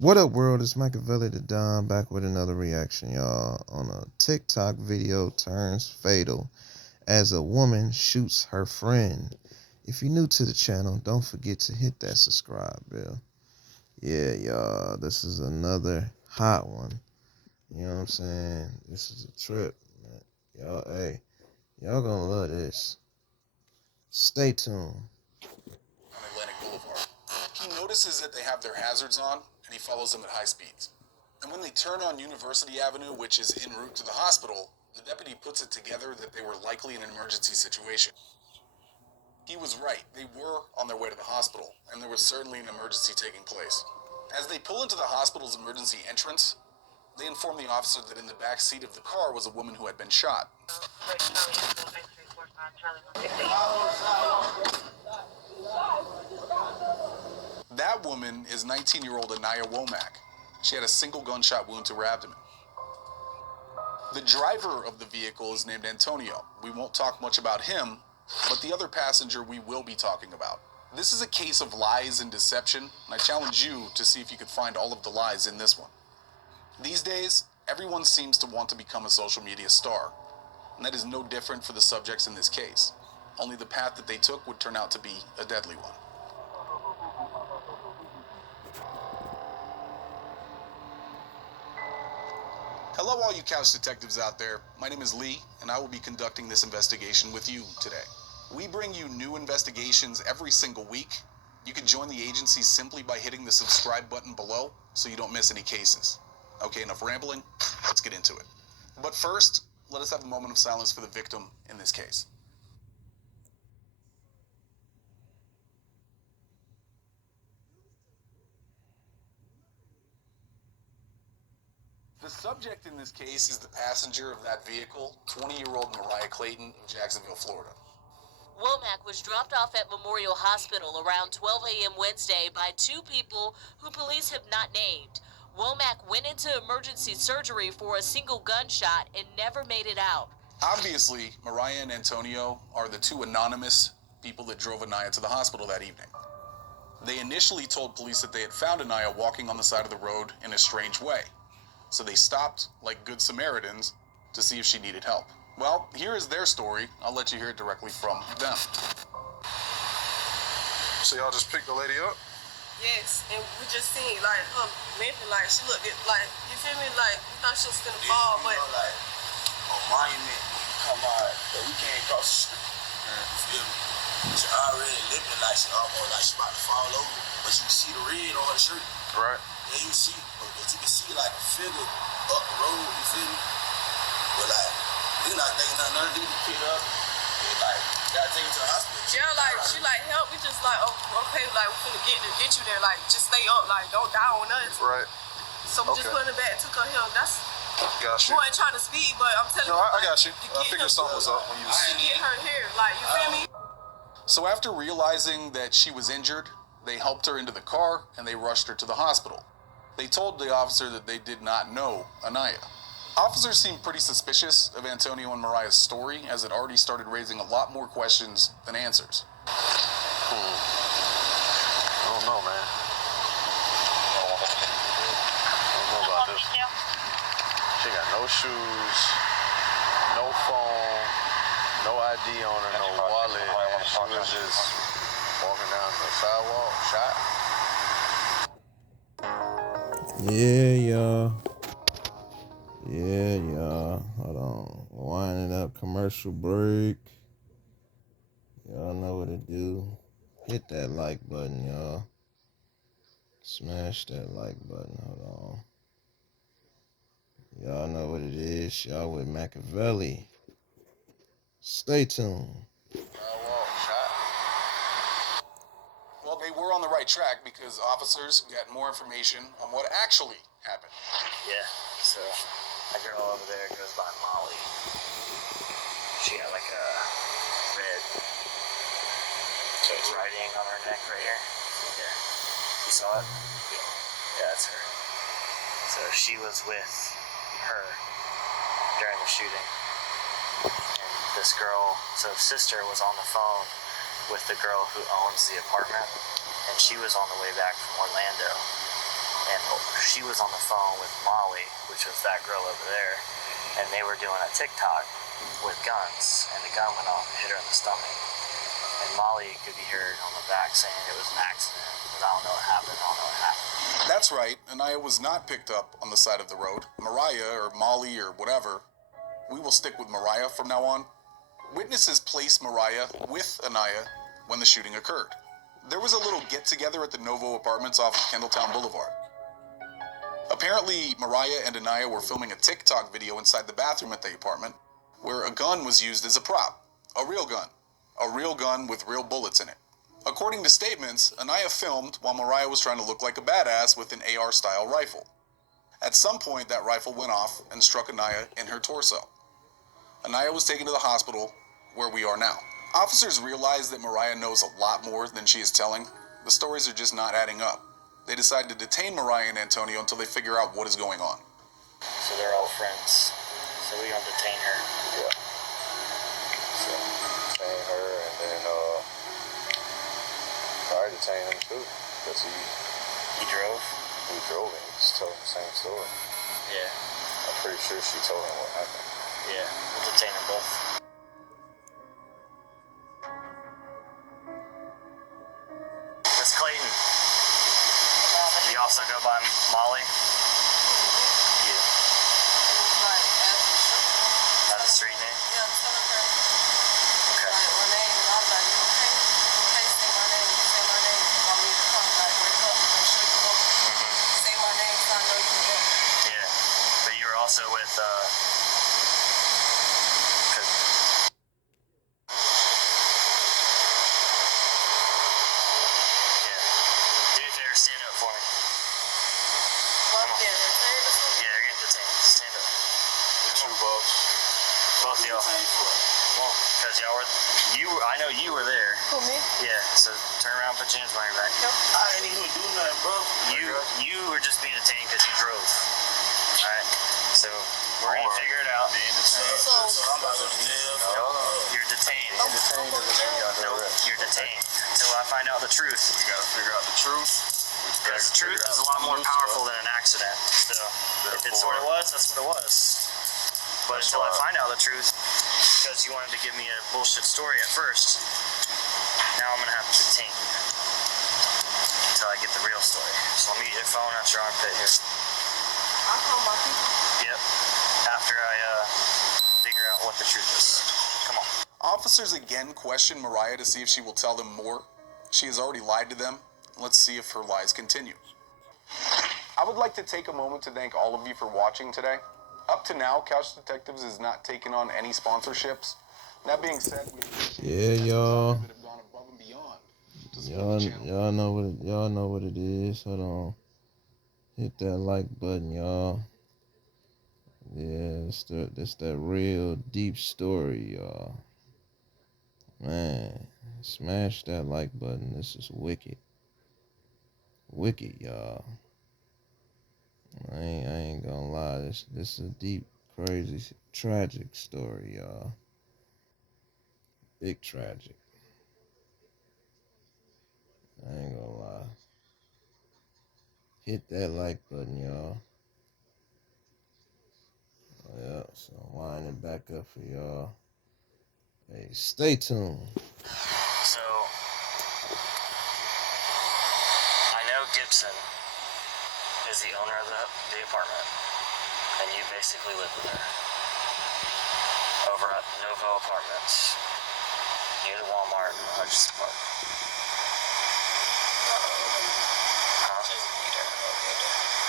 What up, world? It's Machiavelli the Don back with another reaction, y'all. On a TikTok video turns fatal as a woman shoots her friend. If you're new to the channel, don't forget to hit that subscribe bell. Yeah, y'all, this is another hot one. You know what I'm saying? This is a trip, man. Y'all gonna love this. Stay tuned. On Atlantic Boulevard. He notices that they have their hazards on, and he follows them at high speeds. And when they turn on University Avenue, which is en route to the hospital, the deputy puts it together that they were likely in an emergency situation. He was right. They were on their way to the hospital, and there was certainly an emergency taking place. As they pull into the hospital's emergency entrance, they inform the officer that in the back seat of the car was a woman who had been shot. That woman is 19-year-old Anaya Womack. She had a single gunshot wound to her abdomen. The driver of the vehicle is named Antonio. We won't talk much about him, but the other passenger we will be talking about. This is a case of lies and deception, and I challenge you to see if you could find all of the lies in this one. These days, everyone seems to want to become a social media star, and that is no different for the subjects in this case. Only the path that they took would turn out to be a deadly one. Hello, all you couch detectives out there. My name is Lee, and I will be conducting this investigation with you today. We bring you new investigations every single week. You can join the agency simply by hitting the subscribe button below so you don't miss any cases. Okay, enough rambling. Let's get into it. But first, let us have a moment of silence for the victim in this case. The subject in this case is the passenger of that vehicle, 20-year-old Mariah Clayton in Jacksonville, Florida. Womack was dropped off at Memorial Hospital around 12 a.m. Wednesday by two people who police have not named. Womack went into emergency surgery for a single gunshot and never made it out. Obviously, Mariah and Antonio are the two anonymous people that drove Anaya to the hospital that evening. They initially told police that they had found Anaya walking on the side of the road in a strange way. So they stopped, like good Samaritans, to see if she needed help. Well, here is their story. I'll let you hear it directly from them. So y'all just picked the lady up? Yes, and we just seen like her limping, like she looked at, like, you feel me, like we thought she was gonna fall, but like on Monument when you come out, but we came across the street. You feel me? She already limping like she almost like she about to fall over, but you can see the red on her shirt. Right. Yeah, you see, but you can see like a figure up the road. You feel me? But like, we not thinking none of these to pick her up. We like gotta take her to the hospital. yeah, like she like help. We just like, oh, okay, like we finna get you there, like just stay up, like don't die on us. Right. So we just put her back, took her here. That's Got we you. wasn't trying to speed, but I'm telling No, you, I got you. to I get figured her- something was up when you was. to get her here, like you feel me? So after realizing that she was injured, they helped her into the car and they rushed her to the hospital. They told the officer that they did not know Anaya. Officers seemed pretty suspicious of Antonio and Mariah's story, as it already started raising a lot more questions than answers. I don't know, man. I don't know about this. She got no shoes, no phone, no ID on her, no wallet, and she was just walking down the sidewalk, shot. Yeah, y'all. Yeah, y'all. Hold on. Winding up commercial break. Y'all know what to do. Hit that like button, y'all. Smash that like button. Hold on. Y'all know what it is. Y'all with Machiavelli. Stay tuned. Sidewalk, shot. Well, they were on the right track because officers got more information on what actually happened. Yeah, so that girl over there goes by Molly. She had like a red writing on her neck right here. Yeah. You saw it? Yeah, that's her. So she was with her during the shooting. And this girl, so sister was on the phone with the girl who owns the apartment, and she was on the way back from Orlando. and she was on the phone with Molly, which was that girl over there, and they were doing a TikTok with guns, and the gun went off and hit her in the stomach. And Molly could be heard on the back saying it was an accident, but I don't know what happened. That's right, Anaya was not picked up on the side of the road. Mariah, or Molly, or whatever, we will stick with Mariah from now on. Witnesses placed Mariah with Anaya when the shooting occurred. There was a little get-together at the Novo Apartments off of Kendalltown Boulevard. Apparently, Mariah and Anaya were filming a TikTok video inside the bathroom at the apartment where a gun was used as a prop. A real gun with real bullets in it. According to statements, Anaya filmed while Mariah was trying to look like a badass with an AR-style rifle. At some point, that rifle went off and struck Anaya in her torso. Anaya was taken to the hospital, where we are now. Officers realized that Mariah knows a lot more than she is telling. The stories are just not adding up. They decide to detain Mariah and Antonio until they figure out what is going on. So they're all friends. So we don't detain her. Yeah. So, detain her, and then, I detained him too, because He drove? he drove and he just told him the same story. Yeah. I'm pretty sure she told him what happened. Yeah. We'll detain them both. Miss Clayton. You also go by Molly? You. Like, That's a street name? yeah, I'm telling her. Okay. Like, my name, I was like, you okay? Okay, say my name. You say my name. You want me to come, like, wake up, make sure you go. Say my name so I know you there. Yeah. But you were also with, stand up for me. Well, I'm getting detained or something? Yeah, you're getting detained. Stand up. The two bucks. Both of y'all. Well, because y'all were, I know you were there. Who, me? Yeah, so turn around, put your hands behind your back. I ain't even do nothing, bro. You were just being detained because you drove. Alright? So, we're going to figure it out. So I'm about to jail. You're detained. Detained doesn't mean y'all No, know that. you're detained. Until I find out the truth. We gotta figure out the truth. Because the truth is a lot more powerful than an accident. So, if it's what it was, that's what it was. But until I find out the truth, because you wanted to give me a bullshit story at first, now I'm going to have to detain you. Until I get the real story. So let me get your phone out your armpit here. I call my people. Yep. After I figure out what the truth is. Come on. Officers again question Mariah to see if she will tell them more. She has already lied to them. Let's see if her lies continue. I would like to take a moment to thank all of you for watching today. Up to now, Couch Detectives has not taken on any sponsorships. That being said, we Yeah, y'all. that have gone above and beyond to support the channel. Y'all know what it is. Hold on. Hit that like button, y'all. Yeah, it's that real deep story, y'all. Man, smash that like button. This is wicked. Wicked, y'all. I ain't gonna lie. This is a deep, crazy, tragic story, y'all. Big tragic. I ain't gonna lie. Hit that like button, y'all. Yeah, so I'm winding back up for y'all. Hey, stay tuned. So, I know Gibson is the owner of the apartment, and you basically live with her. Over at Novo Apartments, near the Walmart in Hutchinson Park.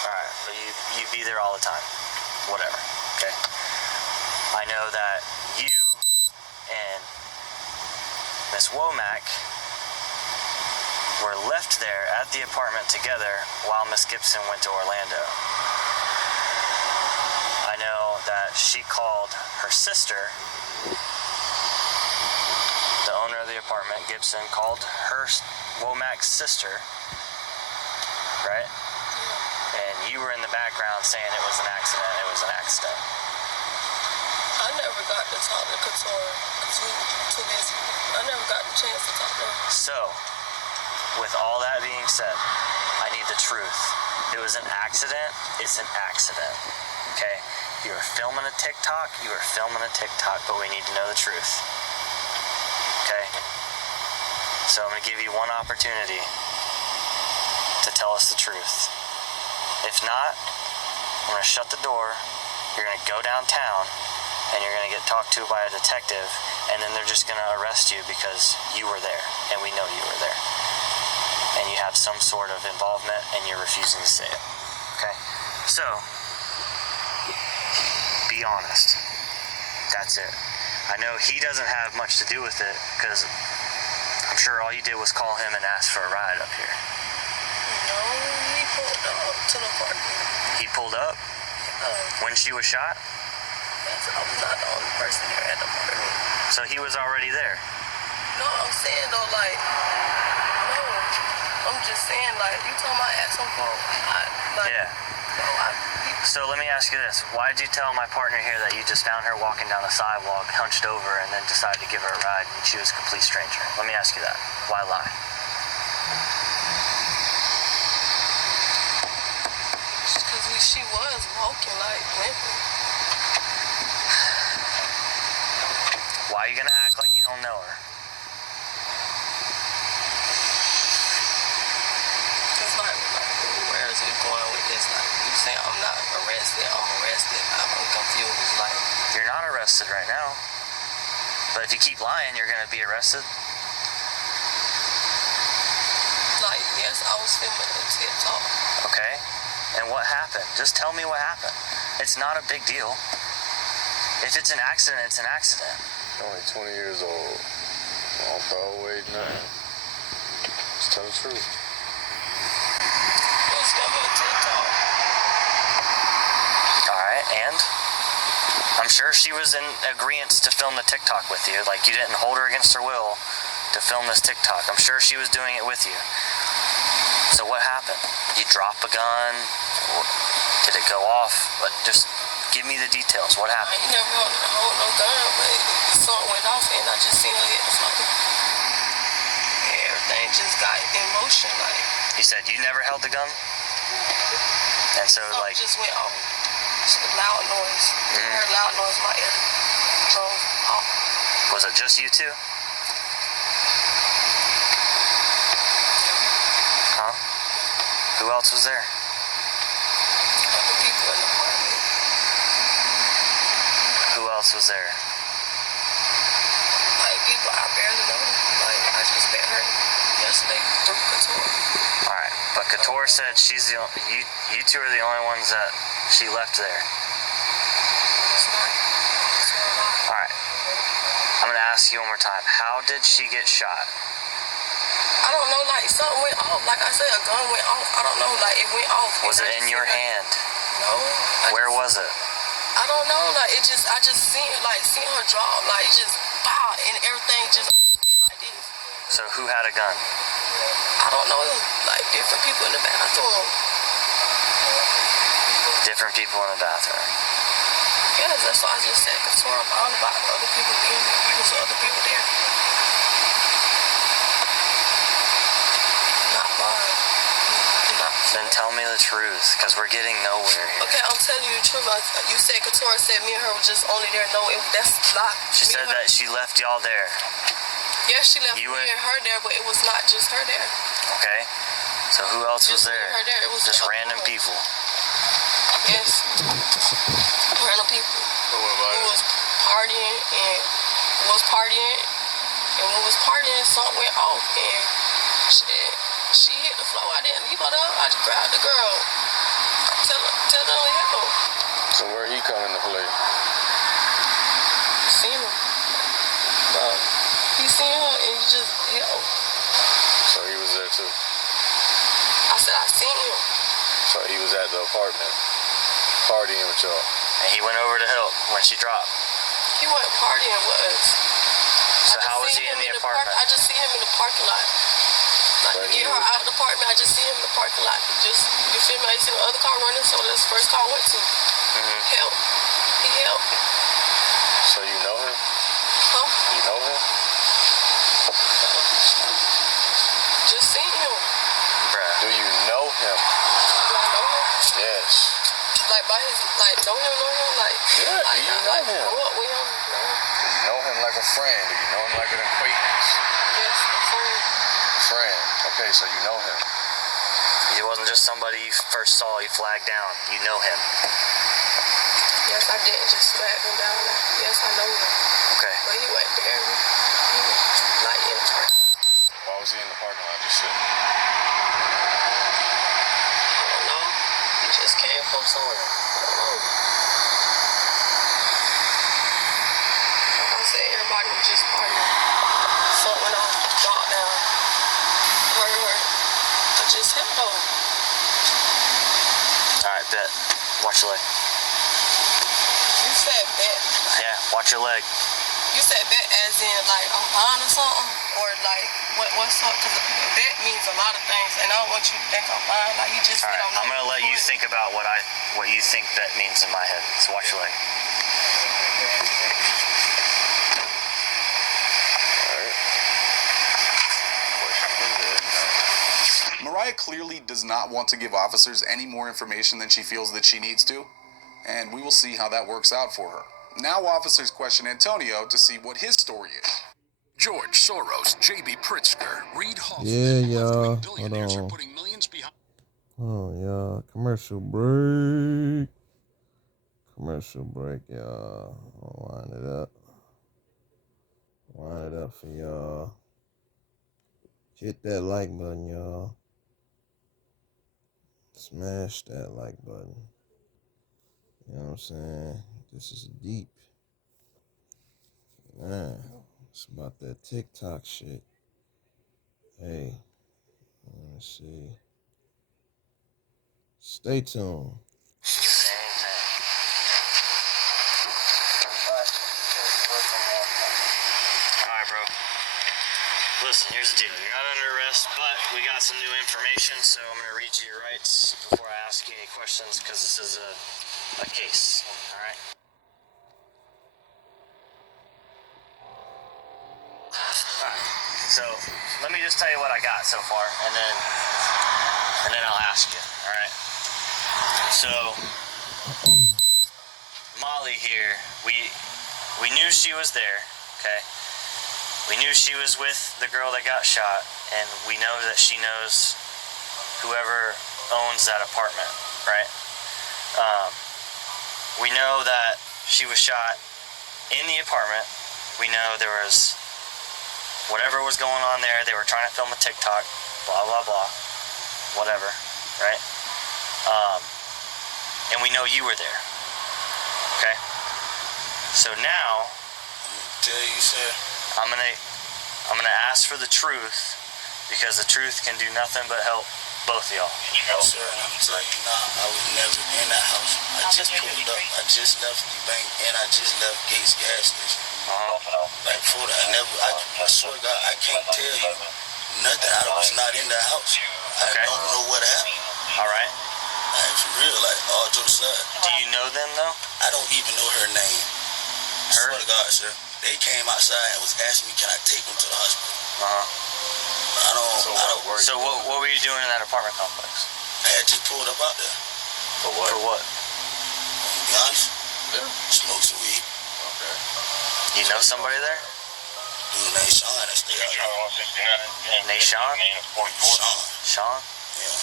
Alright, but you be there all the time. Whatever, okay? I know that you and Miss Womack were left there at the apartment together while Miss Gibson went to Orlando. I know that she called her sister, the owner of the apartment, Gibson, called her Womack's sister, right? And you were in the background saying it was an accident, I never got to talk to Couture because we were too busy. I never got the chance to talk to her. So, with all that being said, I need the truth. It it was an accident, it's an accident. Okay? You were filming a TikTok, but we need to know the truth. Okay? So I'm going to give you one opportunity to tell us the truth. If not, I'm going to shut the door, you're going to go downtown, and you're going to get talked to by a detective, and then they're just going to arrest you because you were there, and we know you were there. And you have some sort of involvement, and you're refusing to say it. Okay? So, be honest. That's it. I know he doesn't have much to do with it, because I'm sure all you did was call him and ask for a ride up here. No, he pulled up to the apartment. He pulled up when she was shot? Yes, I was not the only person here at the apartment. So he was already there? No, I'm saying though, like, no. I'm just saying, like, you told me I asked him for a ride. Like, Yeah. no, So let me ask you this. Why did you tell my partner here that you just found her walking down the sidewalk, hunched over, and then decided to give her a ride, and she was a complete stranger? Let me ask you that. Why lie? because she was walking, like, limping. Why are you gonna act like you don't know her? Because, like, where is it going with this? Like, you saying I'm not arrested, I'm arrested. I'm confused, like. You're not arrested right now. But if you keep lying, you're gonna be arrested. Like, yes, I was filming a TikTok. Okay? And what happened? Just tell me what happened. It's not a big deal. If it's an accident, it's an accident. Only 20 years old. Don't throw away nothing. Just tell the truth. I was filming a TikTok. Alright, and? I'm sure she was in agreement to film the TikTok with you. Like, you didn't hold her against her will to film this TikTok. I'm sure she was doing it with you. So what happened? Did you drop a gun? Did it go off? But just give me the details. What I happened? ain't never hold no gun, but something went off and I just seen her hit the floor. And everything just got in motion, like. You said you never held the gun? And so, Something like, just went off. It's a loud noise. I heard loud noise, my ear drove off. was it just you two? Huh? Who else was there? Other people in the apartment. Who else was there? Like, people I barely know. Like, I just met her yesterday through Couture. Alright, but Couture said she's the you two are the only ones that she left there. It's not. It's not a lie. Alright. I'm gonna ask you one more time. How did she get shot? I don't know, like, something went off. Like I said, a gun went off. I don't know, like, it went off. Was And it I in just your seen her- hand? No. Where was it? I don't know, like, I just seen her drop, like, it just, pow, and everything just like this. So who had a gun? I don't know, it was, like, different people in the bathroom. Different people in the bathroom. Yes, that's why I just said Couture about other people being there. There's other people there. Not lying. Not. Then tell me the truth, because we're getting nowhere here. Okay, I'm telling you the truth. You said Couture said me and her was just only there. No, that's a lie. She Me said and her- that she left y'all there. Yeah, she left You me went- and her there, but it was not just her there. Okay? So who else was Just me there? and her there. It was Just the other random woman. people. Yes. Random people So what about who it? was partying and was partying, something went off and she hit the floor. I didn't leave her there. I just grabbed the girl. Tell her to help. So where he come into play? Seen her. He seen her and he just helped. So he was there too. I said I seen him. So he was at the apartment, partying with y'all. And he went over to help when she dropped. He wasn't partying with us. So how was he in the apartment? I just see him in the parking lot. Like, But to get he her was- out of the apartment, I just see him in the parking lot. Just, you feel me? I see the other car running, so that's the first car I went to. Help. He helped. So you know him? Huh? You know him? Just seen him. Bruh. Do you know him? Do I know him? Yes. Like by his, like know him, like. Yeah, Like, do you know like, him? grew up with him, Do you know him like a friend? Do you know him like an acquaintance? Yes, a friend. A friend. Okay, so you know him. He wasn't just somebody you first saw, you flagged down. You know him. Yes, I didn't just flag him down. Yes, I know him. Okay. But he went there. He was like in the park. Why was he in the parking lot just sitting? I don't know. He just came from somewhere. I don't know. Like I said, everybody was just partying. Something went off, dropped down. Her. I just him though. Alright, bet. Watch your leg. You said bet. Yeah, watch your leg. You said bet as in like I'm lying or something? Or like what's up? Because bet means a lot of things and I don't want you to think I'm lying. Like you just said Alright, I'm I'm gonna let you think about what you think bet means in my head. So watch your leg. Mariah clearly does not want to give officers any more information than she feels that she needs to, and we will see how that works out for her. Now officers question Antonio to see what his story is. George Soros, J.B. Pritzker, Reid Hoffman, Yeah, y'all. left-wing Hold billionaires are on. putting millions behind. Oh, y'all. Commercial break. Commercial break, y'all. I'll wind it up. Wind it up for y'all. Hit that like button, y'all. Smash that like button. You know what I'm saying? This is deep. Man, it's about that TikTok shit. Hey, let me see. Stay tuned. Alright, bro. Listen, here's the deal. You're not under arrest, but we got some new information, so I'm going to read you your rights before I ask you any questions, because this is a case. Alright? Alright, so let me just tell you what I got so far, and then I'll ask you, alright? So, Molly here, we knew she was there, okay? We knew she was with the girl that got shot, and we know that she knows whoever owns that apartment, right? We know that she was shot in the apartment. We know there was whatever was going on there. They were trying to film a TikTok, blah, blah, blah, whatever, right? And we know you were there, okay? So now, Tell you, sir. I'm gonna ask for the truth, because the truth can do nothing but help both of y'all. Sir, I'm telling you now, I was never in that house. I just pulled up. I just left the bank and I just left Gates gas station. Like before that, I swear to God, I can't tell you nothing. I was not in that house. I Okay. don't know what happened. All right. Like for real, like all jokes aside. Do you know them though? I don't even know her name. I swear to God, sir. They came outside and was asking me, can I take them to the hospital? I don't. So what were you doing in that apartment complex? I had just pulled up out there. For what? For what? To be honest, smoke some weed. You know somebody there? Dude named Sean that stay out there. Nate Sean? Sean. Sean? Yeah.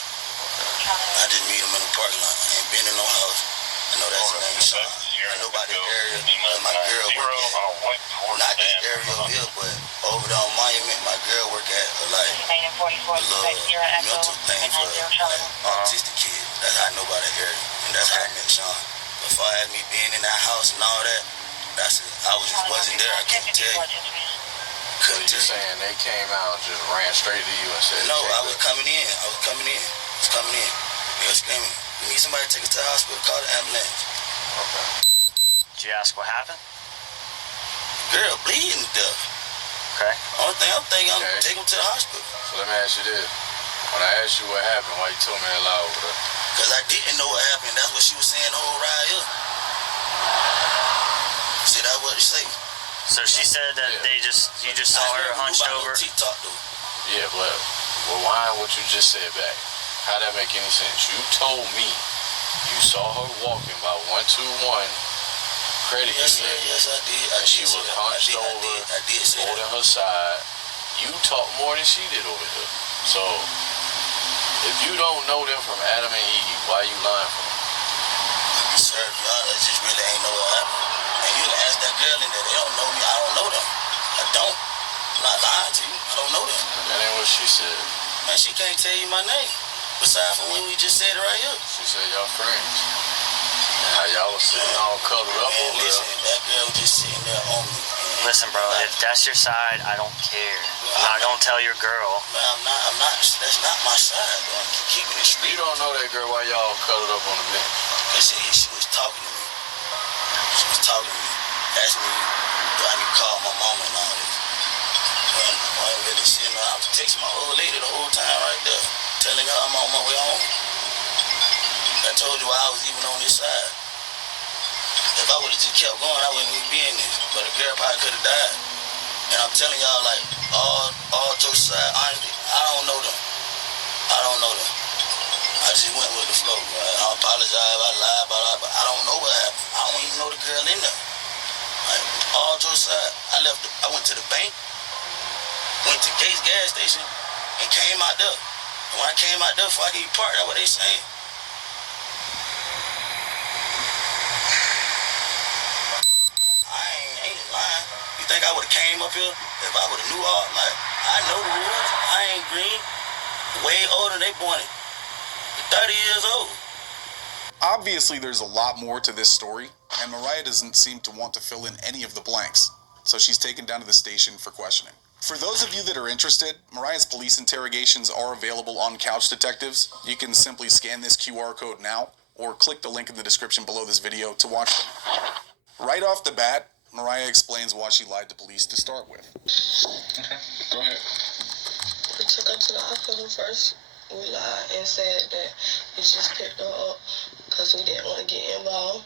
I just meet him in the parking lot. I ain't been in no house. I know that's his name, Sean. I know about this area that my girl work at. Not this area over here, but over there on Monument, my girl work at a little mental thing for like autistic kids. That's how I know about that area. And that's how I met Sean. Before I had me being in that house and all that, I wasn't there. I can't tell you. So you're saying they came out and just ran straight to you and said, no, I was coming in. They was screaming, we need somebody to take us to the hospital, call the ambulance. Okay. Did you ask what happened? Girl, bleeding to death. Okay. Only thing I'm thinking, I'm gonna take him to the hospital. So let me ask you this. When I asked you what happened, why you told me that lie over there? Because I didn't know what happened. That's what she was saying the whole ride here. See, that's what she said. So she said that you just saw her hunched over. TikTok, though. Yeah, but rewind what you just said back. How that make any sense? You told me You saw her walking by 121 credit Yes, sir. union. Yes, I did. And she was hunched over, I did say holding that. her side. You talk more than she did over here. So, if you don't know them from Adam and Eve, why you lying for them? Sir, y'all, I just really ain't know what happened. And you ask that girl in there, they don't know me. I don't know them. I don't. I'm not lying to you. I don't know them. That ain't what she said. Man, she can't tell you my name. Besides from when we just said it right here. She said y'all friends. And how y'all was sitting all cuddled up Man, over listen, there. that girl was just sitting there on me. Listen, bro, if that's your side, I don't care. I'm not gonna tell your girl. Man, I'm not, that's not my side, bro. I'm keeping it straight. You don't know that girl while y'all cuddled up on the bench. They said she was talking to me. She was talking to me. Asking me, do I need to call my mama and all this? Well, I ain't really sitting there. I was texting my old lady the whole time right there, telling her I'm on my way home. I told you why I was even on this side. If I would have just kept going, I wouldn't even be in this. But the girl probably could have died. And I'm telling y'all, like, all jokes aside, honestly, I don't know them. I don't know them. I just went with the flow, bro. I apologize, I lied about it, but I don't know what happened. I don't even know the girl in there. Like, all jokes aside, I went to the bank, went to Gates gas station, and came out there. And when I came out there, before I get parked, that's what they saying. I ain't lying. You think I would have came up here if I would have knew all, like, I know the rules. I ain't green. Way older, they born it. 30 years old. Obviously, there's a lot more to this story, and Mariah doesn't seem to want to fill in any of the blanks, so she's taken down to the station for questioning. For those of you that are interested, Mariah's police interrogations are available on Couch Detectives. You can simply scan this QR code now, or click the link in the description below this video to watch them. Right off the bat, Mariah explains why she lied to police to start with. Okay, go ahead. We took her to the hospital first. We lied and said that we just picked her up because we didn't want to get involved.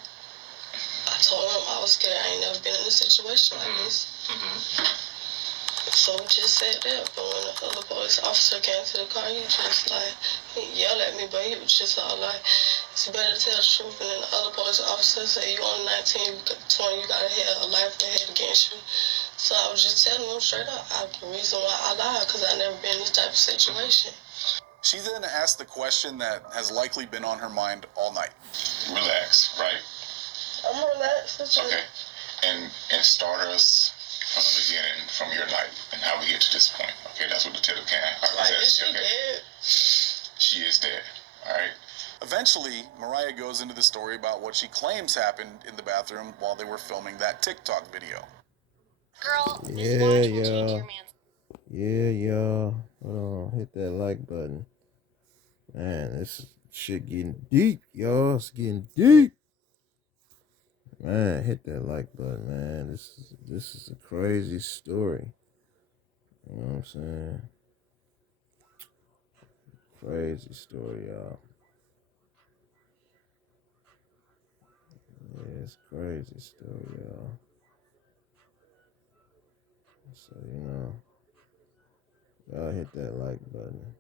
I told him I was scared. I ain't never been in a situation like this. So we just said that. But when the other police officer came to the car, he yelled at me, but he was just all like, it's better to tell the truth. And then the other police officer said, you only 19, 20, you gotta have a life ahead against you. So I was just telling him straight up, the reason why I lied, because I never been in this type of situation. She then asked the question that has likely been on her mind all night. Relax, right? I'm relaxed. Okay. And start us from the beginning, from your night, and how we get to this point. Okay, that's what the tip can. Like, is she dead? She is dead. All right. Eventually, Mariah goes into the story about what she claims happened in the bathroom while they were filming that TikTok video. Girl, Yeah, y'all. Hold on, hit that like button. Man, this shit getting deep, y'all. It's getting deep. Man, hit that like button, man. This is a crazy story. You know what I'm saying? Crazy story, y'all. Yeah, it's a crazy story, y'all. So, y'all hit that like button.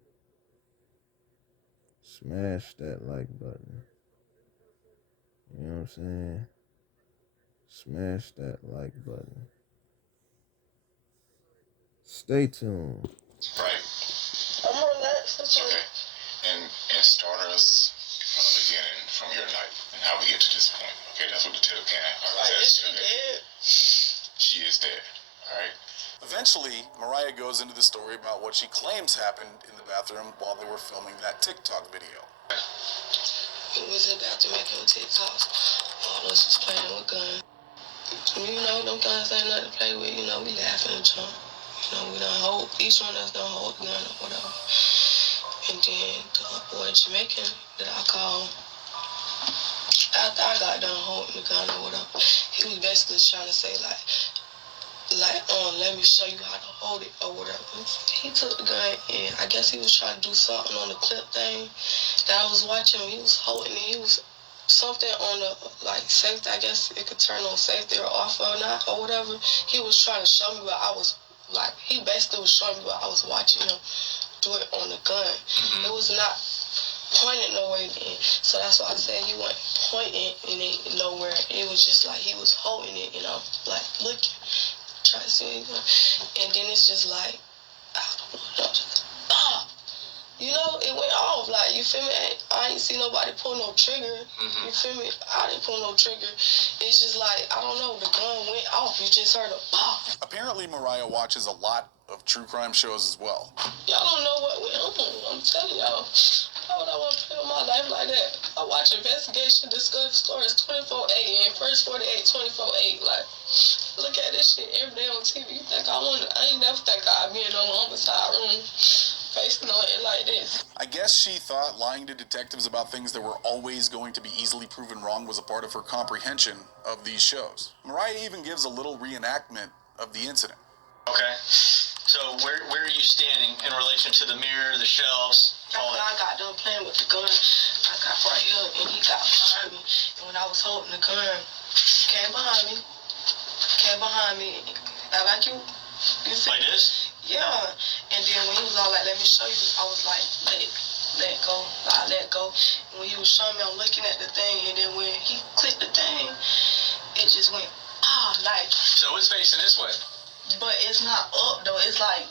Smash that like button. You know what I'm saying? Smash that like button. Stay tuned. Right. I'm relaxed. Okay. And start us from the beginning, from your night, and how we get to this point. Okay, that's what the tip can. Like, is she dead? She is dead. All right. Eventually, Mariah goes into the story about what she claims happened in the bathroom while they were filming that TikTok video. We was in the bathroom making TikToks. All of us was playing with guns. You know, them guns ain't nothing to play with. You know, we laughing and jump. You know, we done hold, each one of us done hold the gun or whatever. And then the boy Jamaican that I called, after I got done holding the gun or whatever, he was basically trying to say let me show you how to hold it or whatever. He took the gun and I guess he was trying to do something on the clip thing that I was watching. He was holding it. He was something on the safety. I guess it could turn on safety or off or not or whatever. He was trying to show me what I was he basically was showing me what I was watching him do it on the gun. It was not pointed nowhere. So that's why I said he wasn't pointing and it nowhere. It was just like he was holding it, you know, like looking, trying to see. And then it's just like, I don't know, just, ah! You know, it went off. Like, you feel me? I ain't see nobody pull no trigger. You feel me? I didn't pull no trigger. It's just like, I don't know, the gun went off. You just heard a pop. Apparently, Mariah watches a lot of true crime shows as well. Y'all don't know what went on. I'm telling y'all. Why would I want to play with my life like that? I watch Investigation Discovery Stories 24/8 and First 48 24/8. Like, look at this shit every day on TV. You think I ain't never think I'd be in no homicide room facing on it like this. I guess she thought lying to detectives about things that were always going to be easily proven wrong was a part of her comprehension of these shows. Mariah even gives a little reenactment of the incident. Okay. So where are you standing in relation to the mirror, the shelves? After I got done playing with the gun, I got right here and he got behind me. And when I was holding the gun, he came behind me. I like you see? Like this? Yeah. And then when he was all like, let me show you, I was like, let go. I let go. And when he was showing me, I'm looking at the thing, and then when he clicked the thing, it just went, like. So it's facing this way. But it's not up though, it's like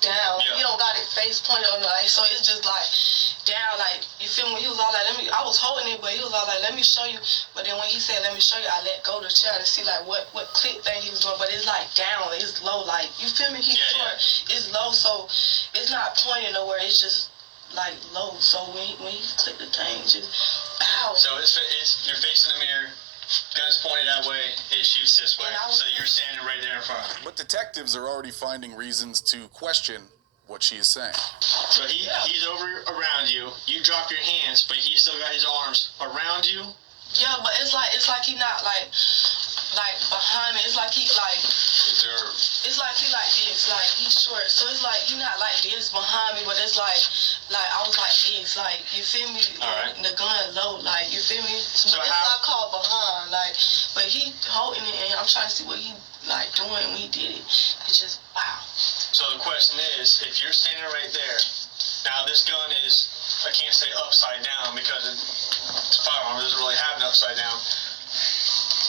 down. Yeah. He don't got it face pointed on the, like, so it's just like down, like, you feel me? He was all like, I was holding it, but he was all like, let me show you. But then when he said, let me show you, I let go of the chair to see like what click thing he was doing. But it's like down, it's low, like, you feel me? He's short, it's low, so it's not pointing nowhere, it's just like low. So when he clicked the thing, it's just, ow. So it's you're facing the mirror, gun's pointed that way, it shoots this way. So you're standing right there in front. But detectives are already finding reasons to question what she is saying. So he's over around you. You drop your hands, but he still got his arms around you. Yeah, but it's like he not like behind me. It's like he like. It's like he like this, like he's short, so it's like he not like this behind me, but it's like I was like this, like, you feel me? Right. The gun low, like, you feel me? So but it's not called behind, like, but he holding it, and I'm trying to see what he like doing when he did it. It's just wow. So the question is, if you're standing right there, now this gun is, I can't say upside down because it's a firearm, it doesn't really have an upside down.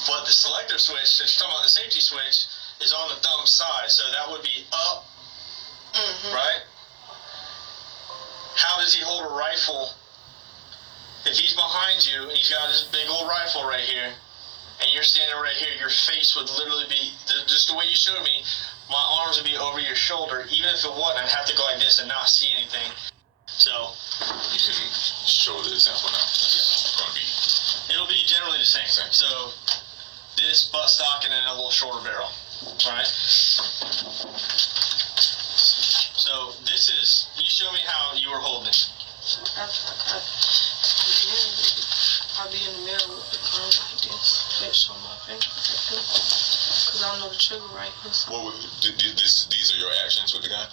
But the selector switch, since you're talking about the safety switch, is on the thumb side, so that would be up, right? How does he hold a rifle? If he's behind you, and he's got his big old rifle right here, and you're standing right here, your face would literally be, just the way you showed me, my arms would be over your shoulder. Even if it wasn't, I'd have to go like this and not see anything. So You can show the example now. It's gonna be. it'll be generally the same. So this butt stock and then a little shorter barrel. All right. So this is, you show me how you were holding it. I'll be in the middle with the gun like this. Let's show my face like this. Cause I know the trigger right here. So. What these are your actions with the gun?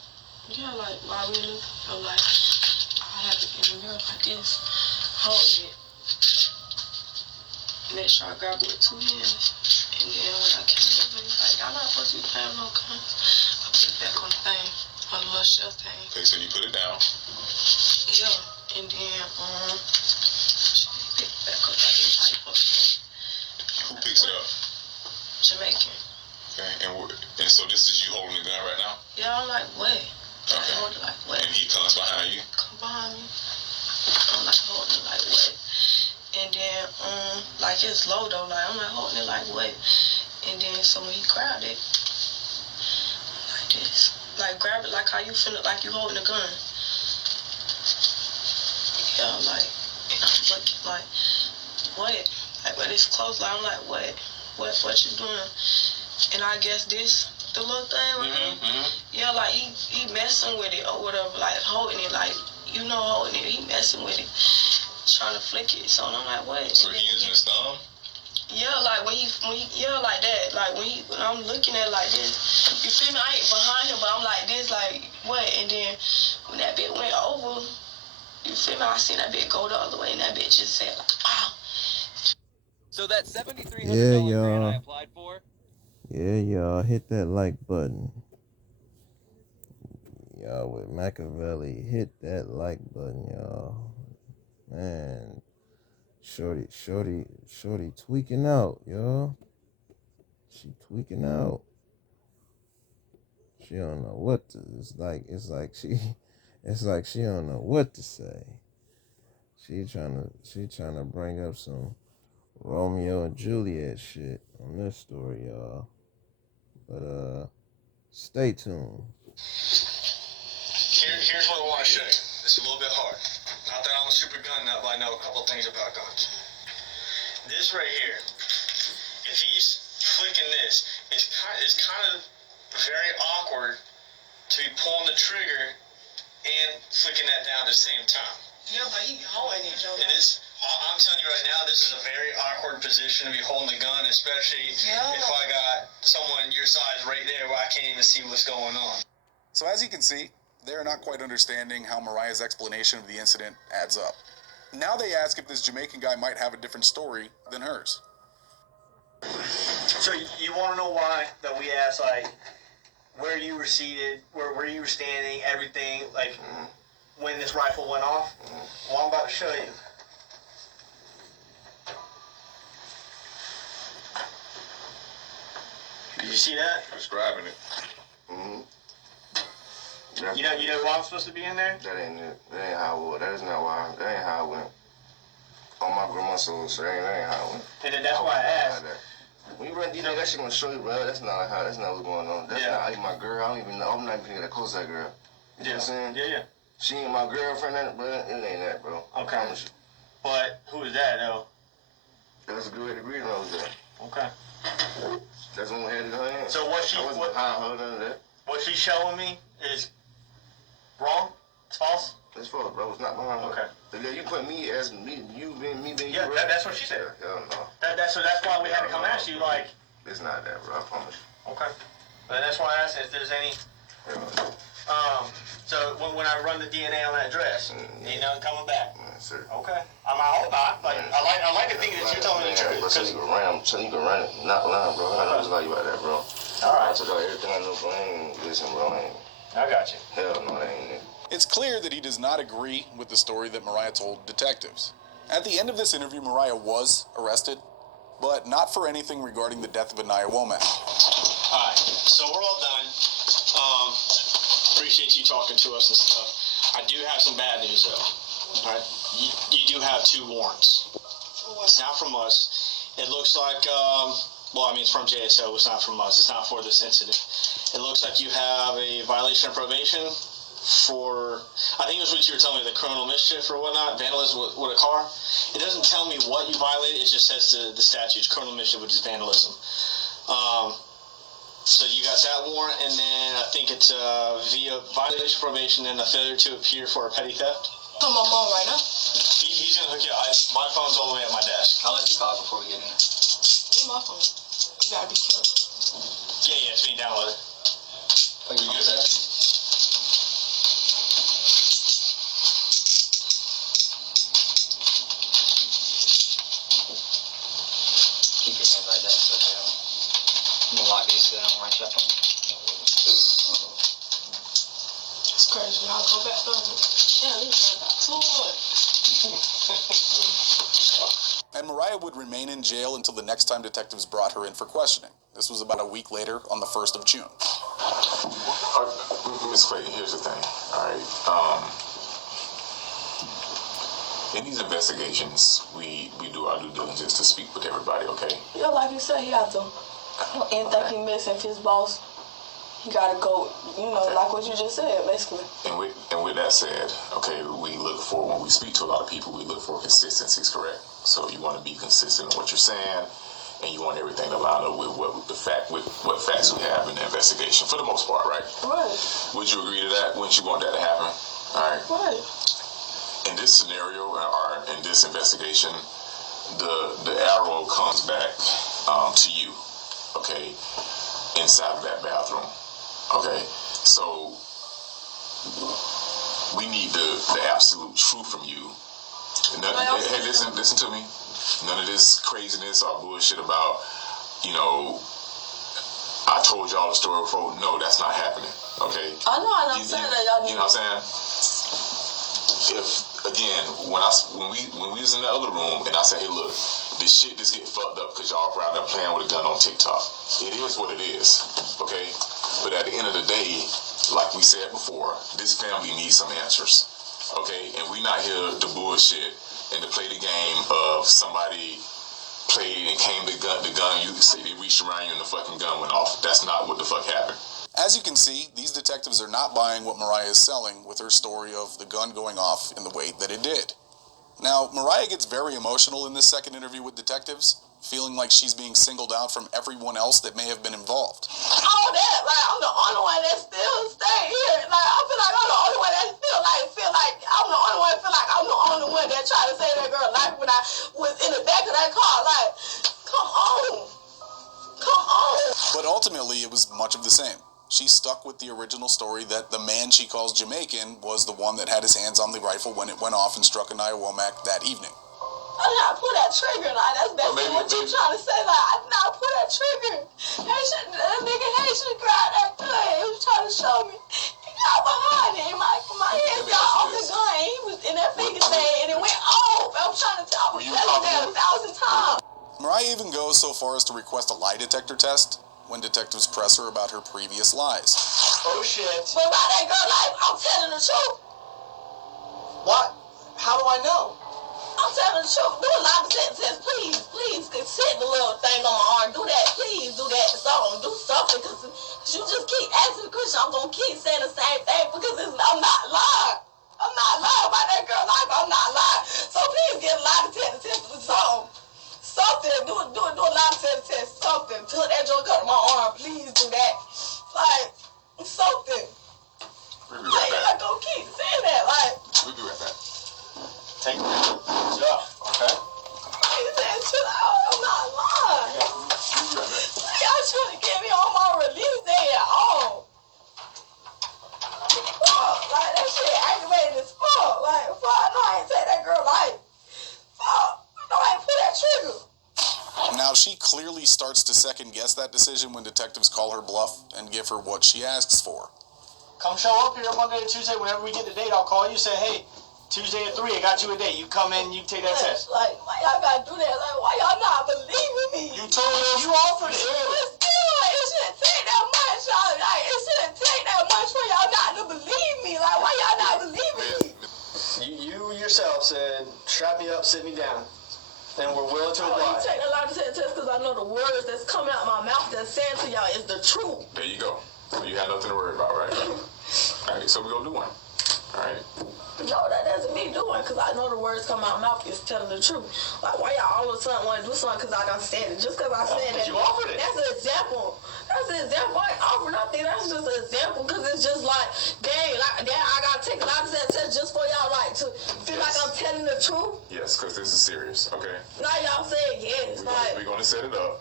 Yeah, like while we look, like I have it in the mirror like this, holding it. Make sure I grab it with two hands. And then when I came over, he's like, y'all not supposed to be playing no guns. I put it back on the thing, on the little shelf thing. Okay, so you put it down. Yeah, and then pick it back up like this. How you supposed to? Who picks it up? Jamaican. Okay, and so this is you holding the gun right now? Yeah, I'm like, what? Okay. I hold it like what? And he comes behind you? Come behind me. I'm like holding it like what? And then, like it's low though, like I'm like holding it like what? And then so when he grabbed it, like this. Like grab it like how you finna, like you holding a gun. Yeah, like, and I'm looking like, what? Like when it's close, like I'm like, what? What you doing? And I guess this, the little thing right here, yeah, like he messing with it or whatever, like holding it, like, you know, holding it, he messing with it, trying to flick it. So I'm like, what? So he using his thumb? Yeah, like when he, yeah, like that, like when I'm looking at it like this, you feel me? I ain't behind him, but I'm like this, like what? And then when that bit went over, you feel me? I seen that bit go the other way, and that bit just said like, wow. So that $7,300 Yeah, grant I y'all. applied for. Yeah, y'all. Hit that like button. Y'all with Machiavelli, hit that like button, y'all. Man, shorty tweaking out, y'all. She tweaking out. She don't know what to. It's like she don't know what to say. She trying to bring up some Romeo and Juliet shit on this story, y'all. But stay tuned. Here's what I want to show you. It's a little bit hard. Not that I'm a super gun nut, but I know a couple things about guns. This right here, if he's flicking this, it's kind of very awkward to be pulling the trigger and flicking that down at the same time. Yeah, but he holding it, Joe. And I'm telling you right now, this is a very awkward position to be holding the gun, especially if I got someone your size right there where I can't even see what's going on. So as you can see, they're not quite understanding how Mariah's explanation of the incident adds up. Now they ask if this Jamaican guy might have a different story than hers. So you want to know why that we asked, like, where you were seated, where you were standing, everything, like, when this rifle went off? Well, I'm about to show you. Did you see that? Describing it. Mm-hmm. You know why I'm supposed to be in there? That ain't it. That ain't how it went. That is not why. That ain't how it went. On my grandma's soul, so that ain't how it went. And then that's why I asked. When you run, that shit gonna show you, bro. That's not what's going on. That's not my girl. I don't even know. I'm not even that close to that girl. You know what I'm saying? Yeah. She ain't my girlfriend, bro. It ain't that, bro. Okay. But who is that, though? That's a good way to greet her with that. Okay. That's when we had it in her hand. So what she... I wasn't behind her, none of that. What she's showing me is wrong? It's false? It's false, bro. It's not behind her. Okay. Yeah, you put me as me being yeah, you, that's what she said. Hell no. That's why we had to come ask you, like... It's not that, bro. I promise you. Okay. And that's why I asked if there's any... So when I run the DNA on that dress, ain't nothing coming back. Yes, sir. Okay. I hope not. Like, I like to think that you're telling me the truth. So you can run it, not lying, bro. I know what's like about that, bro. All right. I took out everything I know, bro. I ain't listen, bro. I got you. Hell no, that ain't it. It's clear that he does not agree with the story that Mariah told detectives. At the end of this interview, Mariah was arrested, but not for anything regarding the death of Anaya Womack. All right. So we're all done. Appreciate you talking to us and stuff. I do have some bad news, though. All right. You do have 2 warrants. It's not from us. It looks like, it's from JSO. It's not from us. It's not for this incident. It looks like you have a violation of probation for, I think it was what you were telling me, the criminal mischief or whatnot, vandalism with a car. It doesn't tell me what you violated. It just says the statutes, criminal mischief, which is vandalism. So you got that warrant, and then I think it's via violation of probation and a failure to appear for a petty theft. I'm on my mom right now. He's going to hook you up. My phone's all the way at my desk. I'll let you call before we get in there. Where's my phone? You gotta be careful. Yeah, it's being downloaded. Oh, you get that? Keep your hands like that so they don't... I'm gonna lock these so they don't wrench up on me. It's crazy. Y'all go back there. Yeah, we got too much. And Mariah would remain in jail until the next time detectives brought her in for questioning. This was about a week later on the 1st of June. Ms. Clayton, here's the thing, all right? In these investigations, we do our due diligence to speak with everybody, okay? Yeah, like you said, he had to. Anything he missing, if his boss, he gotta go, like what you just said, basically. And with that said, okay, we look for, when we speak to a lot of people, we look for consistencies, correct? So you want to be consistent in what you're saying, and you want everything to line up with what facts we have in the investigation, for the most part, right? Right. Would you agree to that? Wouldn't you want that to happen? All right. Right. In this scenario, or in this investigation, the arrow comes back to you, okay, inside of that bathroom, okay? So we need the absolute truth from you. Hey, listen to me. None of this craziness or bullshit about, I told y'all the story before. No, that's not happening. Okay. I know I'm saying that y'all need. You know what I'm saying? If again, when we was in the other room and I said, hey, look, this shit just get fucked up because y'all out there playing with a gun on TikTok. It is what it is. Okay. But at the end of the day, like we said before, this family needs some answers. Okay, and we not here to bullshit and to play the game of somebody played and came the gun, you say they reached around you and the fucking gun went off. That's not what the fuck happened. As you can see, these detectives are not buying what Mariah is selling with her story of the gun going off in the way that it did. Now, Mariah gets very emotional in this second interview with detectives, feeling like she's being singled out from everyone else that may have been involved. All that, like, I'm the only one that still stay here. Like, I feel like I'm the only one that feel like I'm the only one that feel like I'm the only one that tried to save that girl's life when I was in the back of that car. Like, come on. Come on. But ultimately, it was much of the same. She stuck with the original story that the man she calls Jamaican was the one that had his hands on the rifle when it went off and struck Anaya Womack that evening. I did not pull that trigger. Like, that's basically what you're trying to say. Like, I did not pull that trigger. That nigga Haitian grabbed that gun. He was trying to show me. He got behind it. My hands got off the gun. He was in that finger thing, and it went off. I'm trying to tell him that 1,000 times. Mariah even goes so far as to request a lie detector test when detectives press her about her previous lies. Oh, shit. But about that girl, like, I'm telling the truth. What? How do I know? I'm telling the truth. Do a lie detector test, please. Please, sit the little thing on my arm. Do that, please. Do that. Do something, because you just keep asking the question. I'm going to keep saying the same thing because I'm not lying. I'm not lying about that girl's life. I'm not lying. So please get a lie detector test or something. Something. Do a lie detector test. Something. Till that joke up my arm. Please do that. Like, something. We'll be right back. You're not going to keep saying that. Like, We'll be right back. Take it. Yeah, okay. he said, chill out. I'm not lying. We'll be right back. Y'all trying to get me on my release day at all. Fuck, like, that shit aggravated as fuck. Like, fuck, I know I ain't take that girl life. Fuck, I know I ain't pull that trigger. Now, she clearly starts to second-guess that decision when detectives call her bluff and give her what she asks for. Come show up here Monday or Tuesday. Whenever we get the date, I'll call you, say, hey, Tuesday at 3, I got you a date. You come in, you take that test. Like, why y'all gotta do that? Like, why y'all not believing me? You told us. You offered it. But still, like, it shouldn't take that much, y'all. Like, it shouldn't take that much for y'all not to believe me. Like, why y'all not believing me? You yourself said, strap me up, sit me down. And we're willing to You oblige. take a lot of test because I know the words that's coming out my mouth that's saying to y'all is the truth. There you go. You had nothing to worry about, right? All right, so we're going to do one. All right. No, that doesn't mean doing because I know the words coming out my mouth is telling the truth. Like, why y'all all of a sudden want to do something because I done said it? Just because I said that. You offered it. That's an example. That's an example. I ain't offer nothing. That's just an example because it's just like, dang, like, I got to take a lot of that test just for y'all, like, to feel like I'm telling the truth. Yes, because this is serious, okay? Now y'all saying yes. We're going to set it up,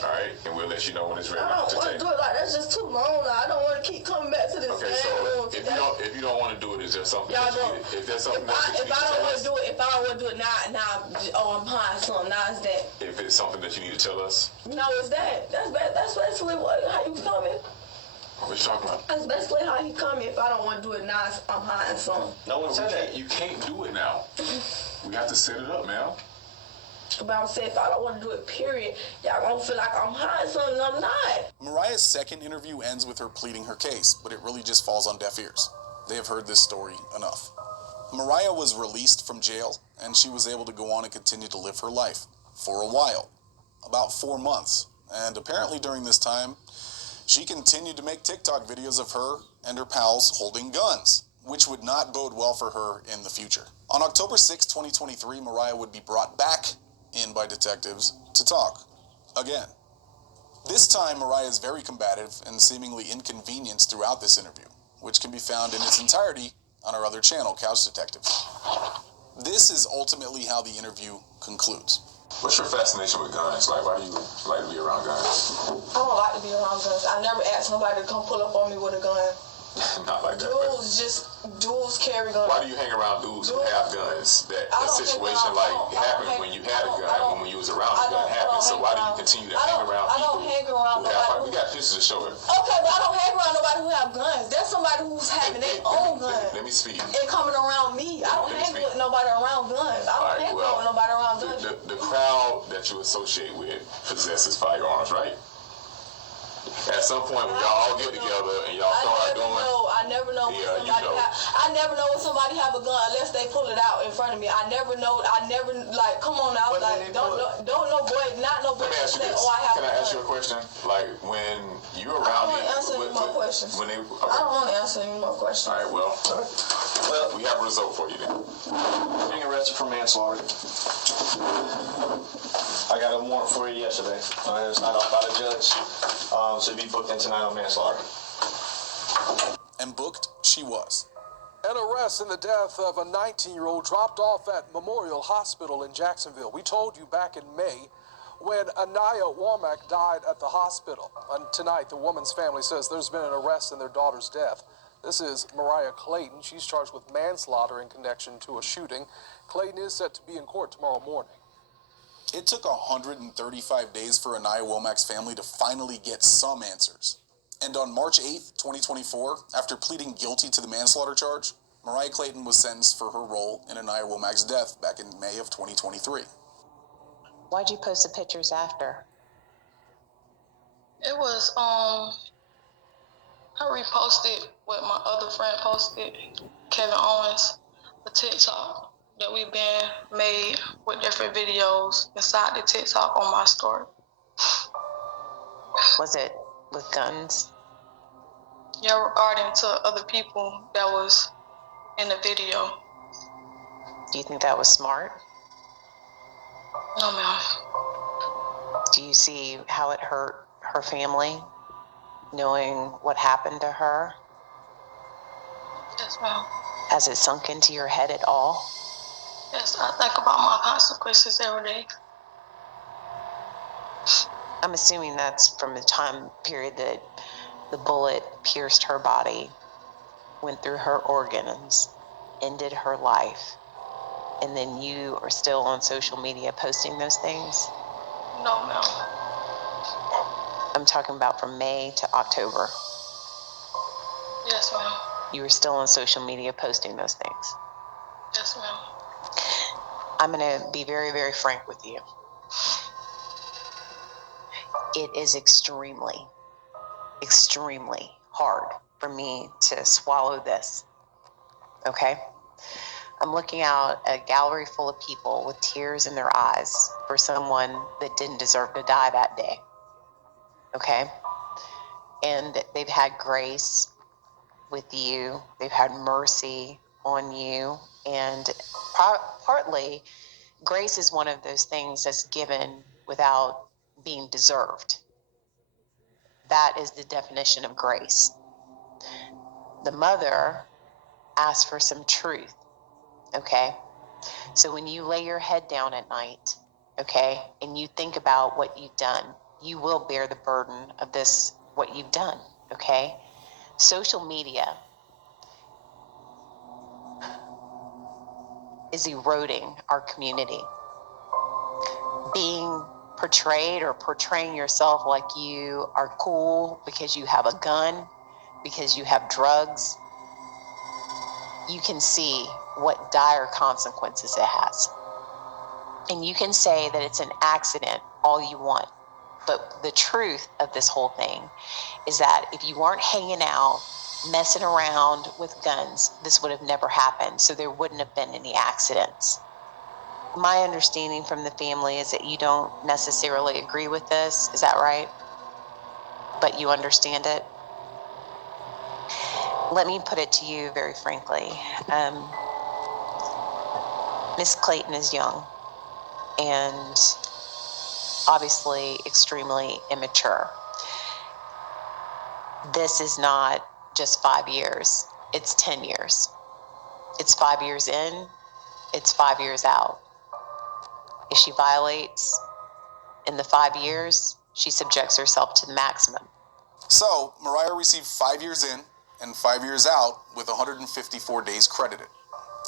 all right? And we'll let you know when it's ready I don't to want take. to do it like that's just too long. Like, I don't want to keep coming back to this. Okay, so if you don't want to do it, is there something Y'all that you don't. need? If there's something If else that you need I to don't tell want us, to do it, if I don't want to do it now, I'm high, so now it's that. if it's something that you need to tell us, No, it's that. That's basically how you coming. what are you talking about? That's basically how he coming. If I don't want to do it now, I'm hiding something. No one said that. You can't do it now. We have to set it up, man. But I'm saying if I don't want to do it, period, y'all gonna feel like I'm hiding something. I'm not. Mariah's second interview ends with her pleading her case, but it really just falls on deaf ears. They have heard this story enough. Mariah was released from jail, and she was able to go on and continue to live her life for a while, about 4 months. And apparently during this time, she continued to make TikTok videos of her and her pals holding guns, which would not bode well for her in the future. On October 6, 2023, Mariah would be brought back in by detectives to talk again. This time, Mariah is very combative and seemingly inconvenienced throughout this interview, which can be found in its entirety on our other channel, Couch Detectives. This is ultimately how the interview concludes. What's your fascination with guns? Like, why do you like to be around guns? I don't like to be around guns. I never asked nobody to come pull up on me with a gun. Not like that. Dudes carry guns. Why do you hang around dudes who have guns? That a situation like happened when you had a gun, when you was around a gun happened. So why do you continue to hang around people? I don't hang around We got this to show it. Okay, but I don't hang around nobody who have guns. There's somebody who's having their own gun. Let me speak. And coming around me. I don't hang with nobody around guns. I don't hang with nobody around guns. The crowd that you associate with possesses firearms, right? At some point, when y'all all get together and y'all start doing... I never know I never know when somebody have a gun unless they pull it out in front of me. I never know. I never, like, come on now. Like, don't no boy, not no boy. Let me ask you this. Can I ask you a question? Like, when you're around me... I don't want to answer any more questions. I don't want to answer any more questions. All right, well, we have a result for you then. Being arrested for manslaughter. I got a warrant for you yesterday. It was not off by the judge. So be booked in tonight on manslaughter. And booked she was. An arrest in the death of a 19-year-old dropped off at Memorial Hospital in Jacksonville. We told you back in May when Anaya Womack died at the hospital. And tonight, the woman's family says there's been an arrest in their daughter's death. This is Mariah Clayton. She's charged with manslaughter in connection to a shooting. Clayton is set to be in court tomorrow morning. It took 135 days for Anaya Womack's family to finally get some answers. And on March 8th, 2024, after pleading guilty to the manslaughter charge, Mariah Clayton was sentenced for her role in Anaya Womack's death back in May of 2023. Why'd you post the pictures after? It was, I reposted what my other friend posted, Kevin Owens, the TikTok that we've been made with different videos inside the TikTok on my story. Was it with guns? Yeah, regarding to other people that was in the video. Do you think that was smart? No, ma'am. Do you see how it hurt her family, knowing what happened to her? Yes, ma'am. Has it sunk into your head at all? Yes, I think about my consequences every day. I'm assuming that's from the time period that the bullet pierced her body, went through her organs, ended her life, and then you are still on social media posting those things? No, ma'am. I'm talking about from May to October. Yes, ma'am. You were still on social media posting those things? Yes, ma'am. I'm going to be very, very frank with you. It is extremely, extremely hard for me to swallow this, okay? I'm looking out at a gallery full of people with tears in their eyes for someone that didn't deserve to die that day, okay? And they've had grace with you. They've had mercy on you. And partly, grace is one of those things that's given without being deserved. That is the definition of grace. The mother asked for some truth, okay? So when you lay your head down at night, okay, and you think about what you've done, you will bear the burden of this, what you've done, okay? Social media is eroding our community. Being portrayed or portraying yourself like you are cool because you have a gun, because you have drugs, you can see what dire consequences it has. And you can say that it's an accident all you want. But the truth of this whole thing is that if you weren't hanging out, messing around with guns, this would have never happened. So there wouldn't have been any accidents. My understanding from the family is that you don't necessarily agree with this. Is that right? But you understand it? Let me put it to you very frankly. Miss Clayton is young and obviously extremely immature. This is not just 5 years. It's 10 years. It's 5 years in. It's 5 years out. If she violates in the 5 years, she subjects herself to the maximum. So, Mariah received 5 years in and 5 years out with 154 days credited.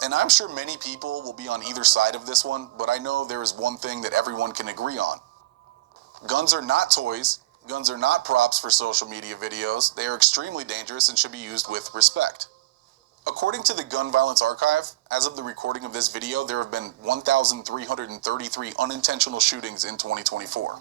And I'm sure many people will be on either side of this one, but I know there is one thing that everyone can agree on. Guns are not toys. Guns are not props for social media videos. They are extremely dangerous and should be used with respect. According to the Gun Violence Archive, as of the recording of this video, there have been 1,333 unintentional shootings in 2024.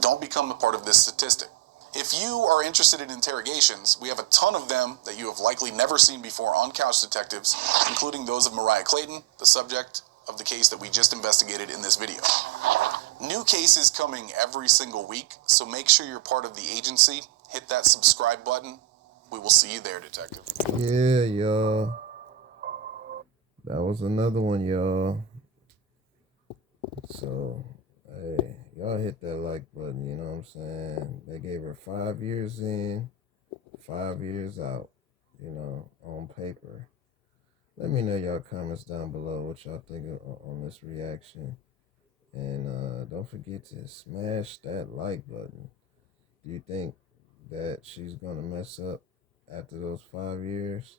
Don't become a part of this statistic. If you are interested in interrogations, we have a ton of them that you have likely never seen before on Couch Detectives, including those of Mariah Clayton, the subject of the case that we just investigated in this video. New cases coming every single week, so make sure you're part of the agency. Hit that subscribe button. We will see you there, detective. Yeah, y'all. That was another one, y'all. So, hey, y'all hit that like button, you know what I'm saying? They gave her 5 years in, 5 years out, you know, on paper. Let me know y'all comments down below what y'all think on this reaction. And don't forget to smash that like button. Do you think that she's going to mess up after those 5 years?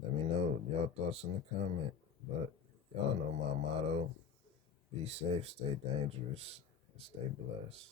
Let me know y'all thoughts in the comment. But y'all know my motto. Be safe, stay dangerous, and stay blessed.